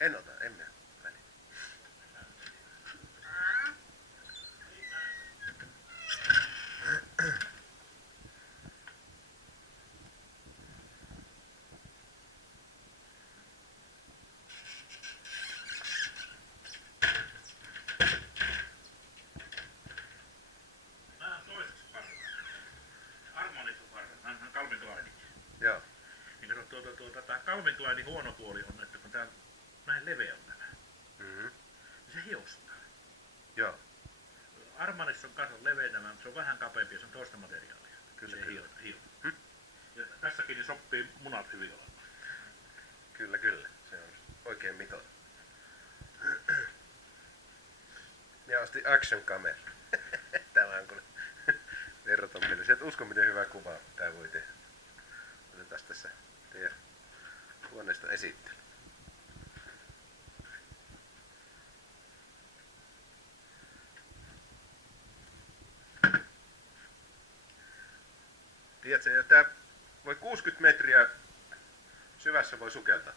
En ota, en minä. Väliin. Mä oon toiseksi parhaan. Armanit on parhaan. Mä oon Calvin Kleinin. Joo. Niin kato, tää Calvin Kleinin huono puoli on, että kun tää näin leveä on tämä, Mm-hmm. niin se hiostaa. Joo. Armanissa on kanssa leveämä, mutta se on vähän kapeampi ja se on toista materiaalia. Kyllä, Se kyllä. hio. Ja tässäkin niin sopii munat hyvin olemaan. Kyllä, kyllä. Se on oikein mitoitu. Ja ostin action camera. Tämä on kun verraton mieleen. Se et usko miten hyvä kuva tää voi tehdä. Otetaan tässä teidän huoneesta esittely. Tiedätkö, tää voi 60 metriä syvässä voi sukeltaa.